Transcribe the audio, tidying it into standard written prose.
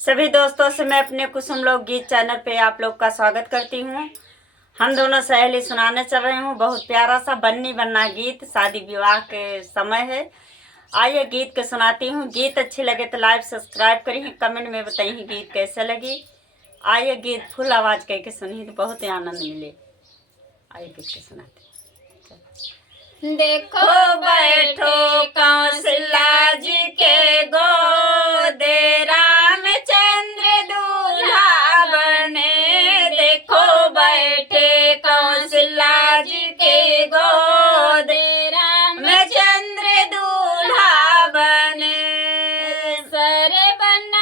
सभी दोस्तों से मैं अपने कुसुम लोक गीत चैनल पे आप लोग का स्वागत करती हूँ। हम दोनों सहेली सुनाने चल रहे हूँ बहुत प्यारा सा बन्नी बन्ना गीत। शादी विवाह के समय है। आइए गीत के सुनाती हूँ। गीत अच्छी लगे तो लाइक सब्सक्राइब करिए, कमेंट में बताइए गीत कैसे लगी। आइए गीत फुल आवाज़ कह के सुनिए तो बहुत ही आनंद मिले। आइए गीत के सुनाते हैं। देखो बैठो कौशल्या जी के गोद रामचंद्र दूल्हा बने। देखो बैठे कौशल्या जी के गोद रामचंद्र दूल्हा बने। सर बना